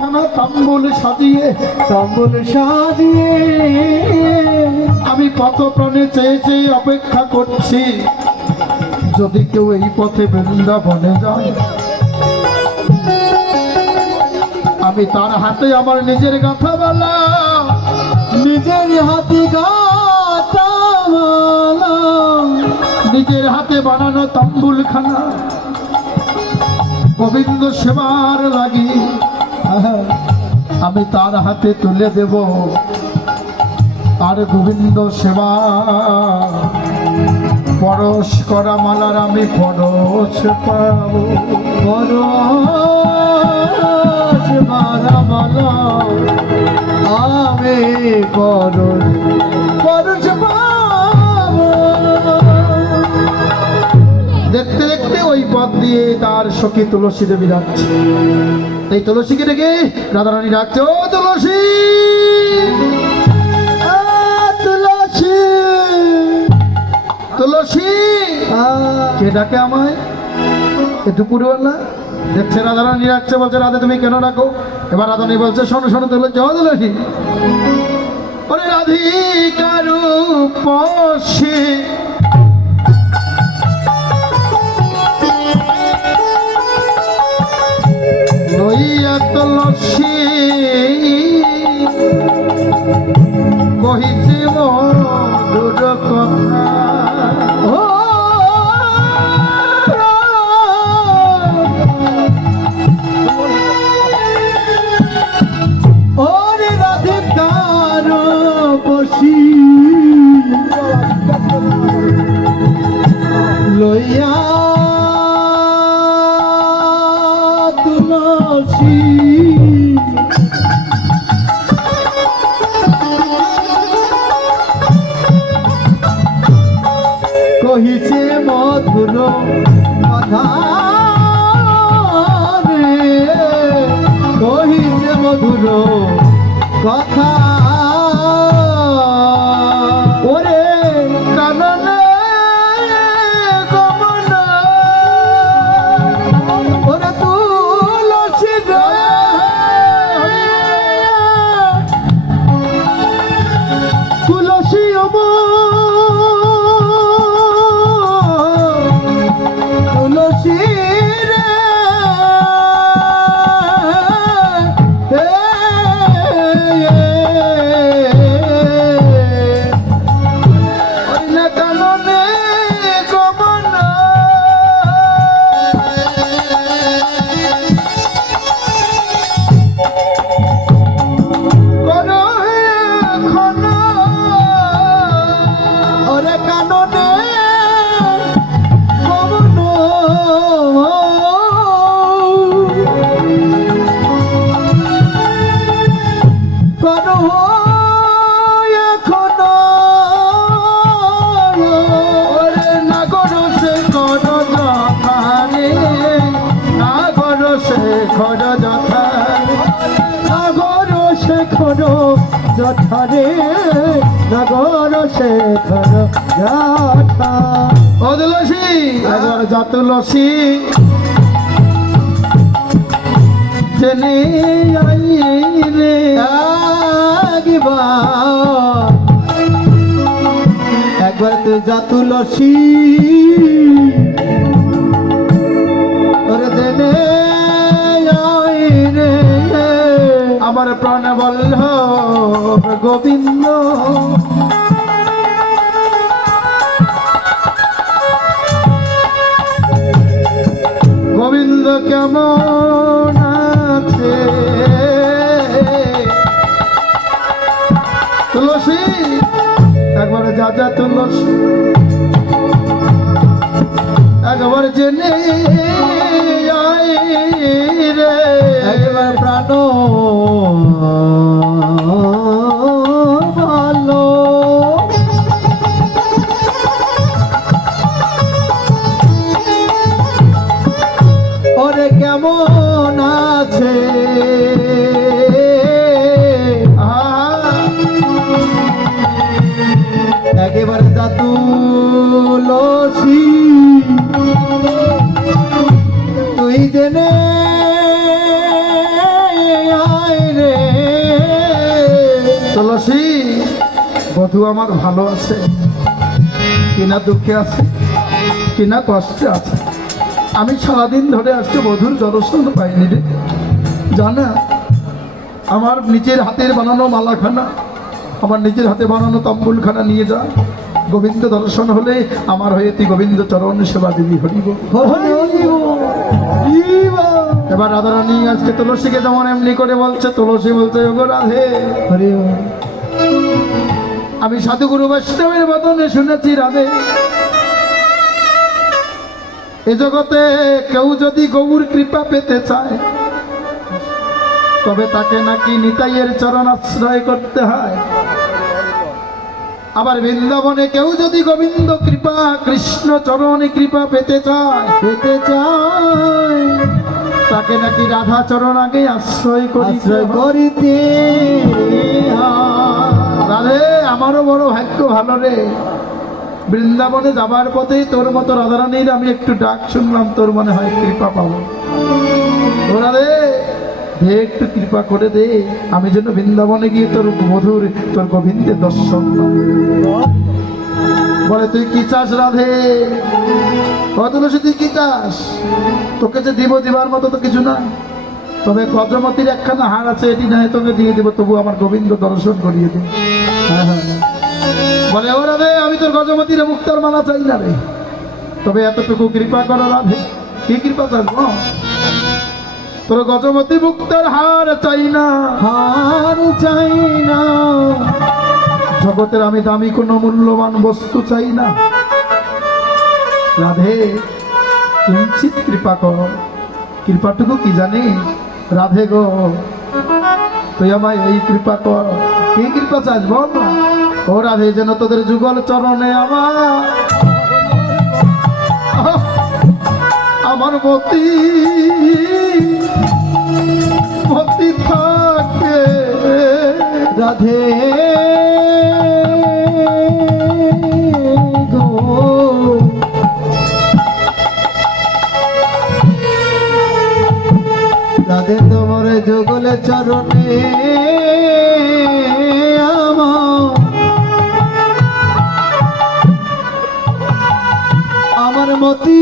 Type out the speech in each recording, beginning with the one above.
একখানা তাম্বুল সাজিয়ে তাম্বুল সাজিয়ে। আমি পথ প্রাণে চেয়ে চেয়ে অপেক্ষা করছি। যদি কেউ এই পথে বৃন্দাবনে যায় আমি তার হাতে আমার নিজের কথা বলা। নিজের হাতে মালা নিজের হাতে বানানো তাম্বুল খানা গোবিন্দ সেবার লাগি। আমি তার হাতে তুলে দেব। আর গোবিন্দ সেবা। পরশ করা মালার আমি পরশ পাবো। পরশ আমি পরশ দেখতে দেখতে ওই পথ দিয়ে তার সখী তুলসী দেবী যাচ্ছে। এই তুলসীকে ডেকে রাধারানী ডাকছে ও তুলসী! তুলসী! কে ডাকে আমায়? এ দুপুরবেলা। দেখছে রাধারানী ডাকছে বলছে রাধা তুমি কেন ডাকো? এবার রাধারানী বলছে শোনো শোনো তুলসী ও তুলসী! ওরে রাধিকারু পশে তুলসী কহিছে মধুর কথা কথা সে করো নগর শেখর যথারে নগর শেখর যথা ও তুলসী একবার যা তুলসী জেনে আই রে একবার একবার তো যা তুলসী। ওরে দেনে রে। আমার প্রাণ বল্ল গোবিন্দ। গোবিন্দ কেমন আছে? যা যা একবার জেনে তুলসী বধু আমার ভালো আছে। কিনা দুঃখে আছে কিনা কষ্টে আছে। আমি সারাদিন ধরে আজকে বধুর দর্শন পাইনি রে। জানা আমার নিজের হাতের বানানো মালাখানা আমার নিজের হাতে বানানো তম্বুলখানা নিয়ে যা। গোবিন্দ দর্শন হলে আমার হয়ে তুই গোবিন্দ চরণ সেবা দিবি হরিব এবার রাধারানী আজকে তুলসীকে যেমন এমনি করে বলছে তুলসী বলছে রাধে আমি সাধুগুরু বৈষ্ণবের বদনে শুনেছি রাধে। এ জগতে কেউ যদি গৌর কৃপা পেতে চায় তবে তাকে নাকি নিতাইয়ের চরণ আশ্রয় করতে হয়। আবার বৃন্দাবনে কেউ যদি গোবিন্দ কৃপা কৃষ্ণ চরণে কৃপা পেতে চায় পেতে চায় তাকে নাকি রাধা চরণ আগে আশ্রয় করিতে আশ্রয় করিতে হয়। রাধে আমারও বড় ভাগ্য ভালো রে। বৃন্দাবনে যাবার পথেই তোর মতো রাধারানীর আমি একটু ডাক শুনলাম, তোর মনে হয় কৃপা পাবো। ও রাধে দে একটু কৃপা করে দে, আমি যেন বৃন্দাবনে গিয়ে তোর মধুর, তোর গোবিন্দের দর্শন বলে, তুই কি চাস রাধে? তুই কি চাস? তোকে যে দিব, দিবার মতো তো কিছু না। তবে গজমতির একখানা হার আছে এটি না তোকে দিয়ে দেবো তবু আমার গোবিন্দ দর্শন করিয়ে দিন। হ্যাঁ, হ্যাঁ, হ্যাঁ। বলে ও রাধে আমি তোর গজমতির মুক্তার মালা চাই না রে। তবে এতটুকু কৃপা করো রাধে। কি কৃপা গো? তোর গজমতি মুক্তার হার চাই না। হার চাই না। জগতের আমি দামি কোনো মূল্যবান বস্তু চাই না। রাধে কিঞ্চিত কৃপা কর। কৃপাটুকু কি জানি? রাধে গো। তুই আমায় এই কৃপা কর। কি কৃপা চাস বল না ও রাধে, যেন তোদের যুগল চরণে আমার আমার মতি মতি থাকে। রাধে। যুগলে চরণে আমার মতি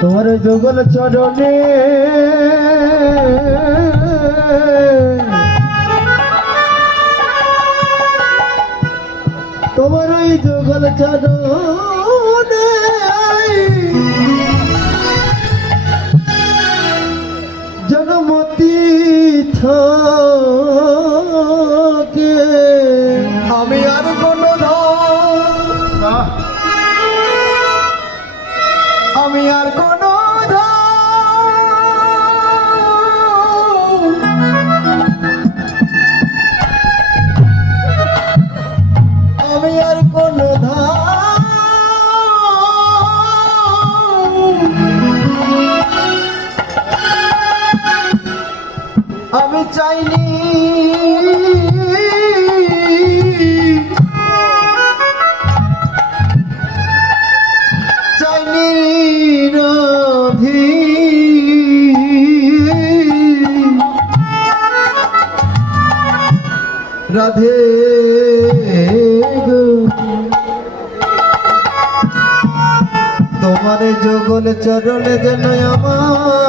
তোমার যুগল চরণে। তোমার যুগল চরণে। রাধে তোমার যোগল চরণে যেন আমার।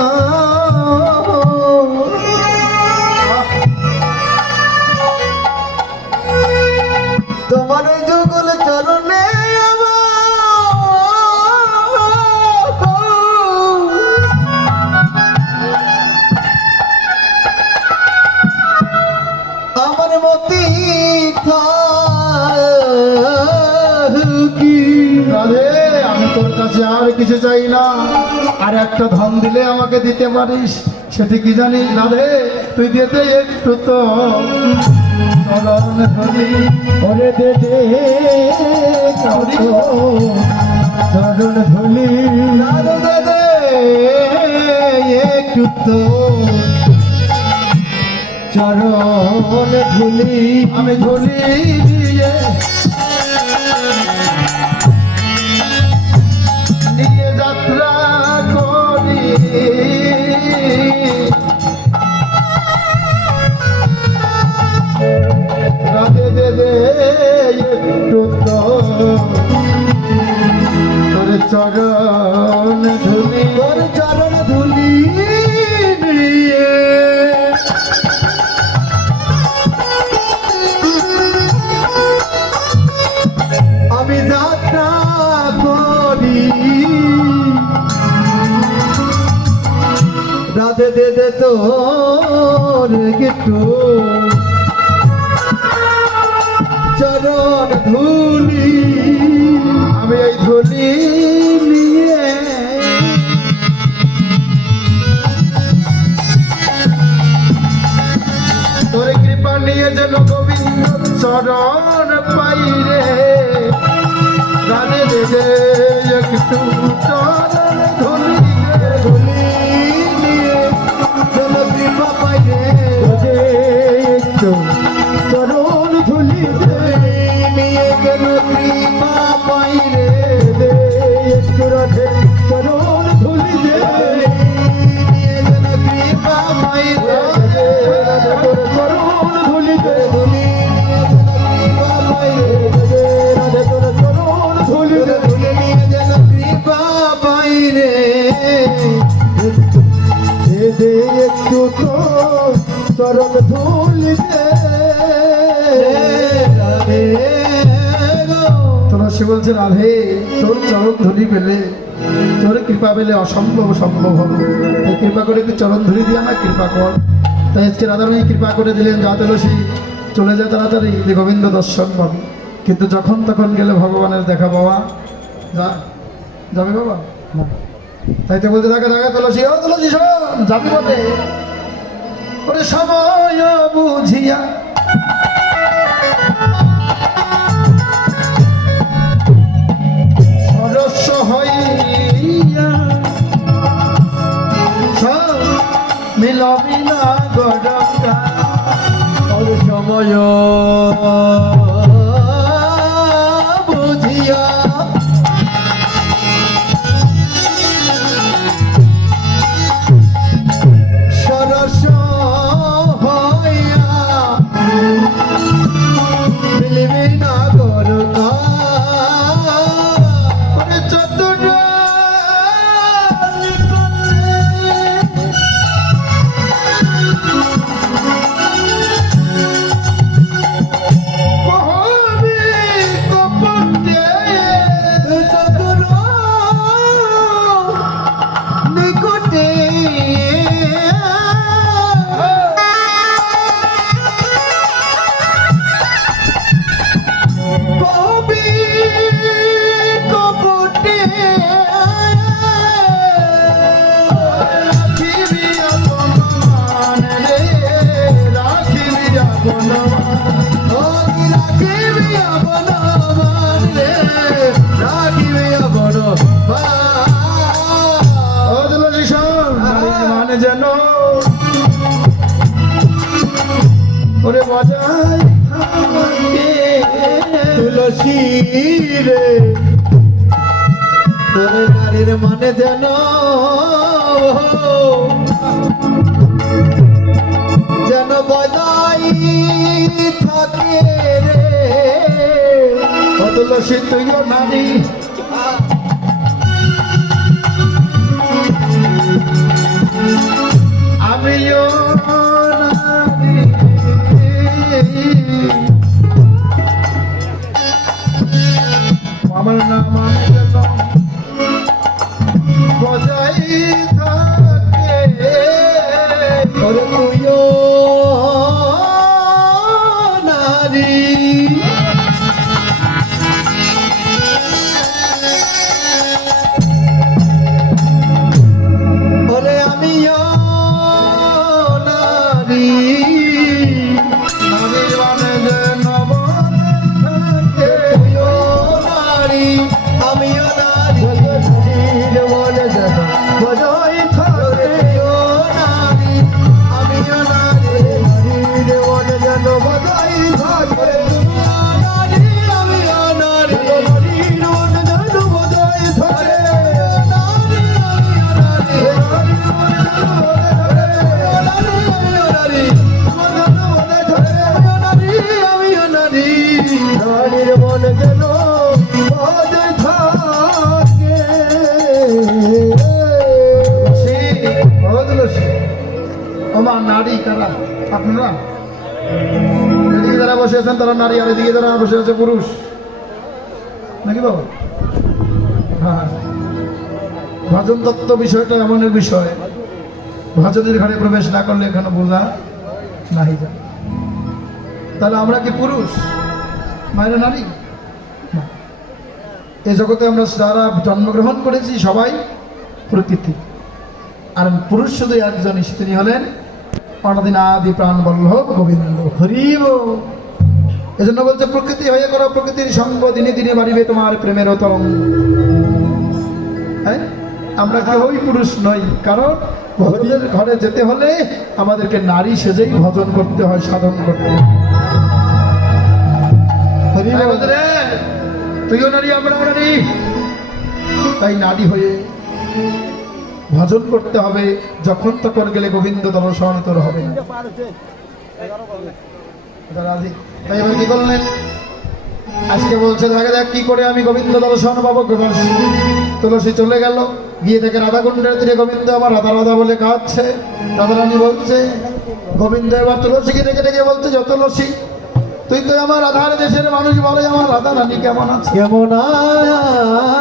তোমার আমার মতি আমি তোর কাছে আর কিছু চাই না। আর একটা ধন দিলে আমাকে দিতে পারিস, সেটি কি জানিস? রাধে, তুই দিতে একটু তো। চরণ ধরি, ওরে দে দে চরণ দাদে একটু তো। চরণ ধুলি আমি ধুলি দিয়ে নিয়ে যাত্রা করি। রাধে দে দে একটু তো। তোর চরণ তোর গেটু চরণ ধুলি, আমি এই ধুলি নিয়ে তোর কৃপা নিয়ে যেন গোবিন্দ চরণ পাই রে রাধে দে দে একটু চরণ দে একটু তো চরণ ধুলি দে। রাধে গো। তুলসী বলছে রাধে তোর চরণ ধুলি পেলে তোর কৃপা পেলে অসম্ভব সম্ভব হবে। তাই কৃপা করে তুই চরণ ধুলি দিয়ে আমার কৃপা কর। তাই আজকে রাধারানী কৃপা করে দিলেন যা তুলসী চলে যায় তাড়াতাড়ি যে গোবিন্দ দর্শন পাবে। কিন্তু যখন তখন গেলে ভগবানের দেখা পাওয়া। যা যাবে বাবা? না। তাই তো বলতে থাকে থাকে, তুলসী, ও তুলসী শোন যাবি বলে ওরে সময় বুঝিয়া। সরস্ব হইয়া সব সময় Como রে। তোর নারীর মানে যেন যেন বজাই থাকে রে। বদল সে তুইও নারী নারী কারা আপনারা। এদিকে যারা বসে আছেন, তারা নারী, আর এদিকে যারা বসে আছে পুরুষ। নাকি বাবা? হ্যাঁ ভজন তত্ত্ব বিষয়টা এমন এক বিষয়। ভজনের ঘরে প্রবেশ না করলে এখানে বোঝা নাই যায়। তাহলে আমরা কি পুরুষ? মায়েরা নারী? না। এই জগতে আমরা যারা জন্মগ্রহণ করেছি, সবাই প্রকৃতি। আর পুরুষ শুধু একজন তিনি হলেন অনাদিন আদি প্রাণ বল্লভ গোবিন্দ হরিব। এজন্য বলছে, প্রকৃতি হয়ে করো, প্রকৃতির সঙ্গ দিনে দিনে বাড়িবে তোমার প্রেমের তরঙ্গ হ্যাঁ? আমরা কেউই পুরুষ নই, কারণ ভগবানের ঘরে যেতে হলে আমাদেরকে নারী সেজেই ভজন করতে হয়, সাধন করতে হয়। তুইও নারী আমরা নারী। তাই নারী হয়ে ভজন করতে হবে যখন তখন গেলে গোবিন্দ দর্শন তোর হবে না। তাই কি করলেন? আজকে বলছে দেখা যাক কি করে আমি গোবিন্দ দর্শন পাবো? তুলসী চলে গেল। গিয়ে দেখে রাধা রাধাকুণ্ডের তীরে গোবিন্দ আমার রাধা রাধা বলে কাঁদছে। রাধারানী বলছে গোবিন্দ এবার তুলসীকে ডেকে ডেকে বলছে যত তুলসী তুই তো আমার রাধার দেশের মানুষ বলে আমার রাধা রানী কেমন আছে? কেমন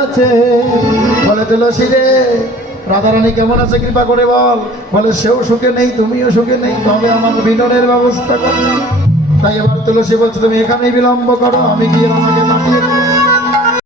আছে? বলে তুলসী রে রাধারানী কেমন আছে কৃপা করে বল। বলে, সেও সুখে নেই, তুমিও সুখে নেই, তবে আমার বিনোনের ব্যবস্থা করো। তাই এবার তুলসী বলছে, তুমি এখানেই বিলম্ব করো, আমি গিয়ে আমাকে পাঠিয়ে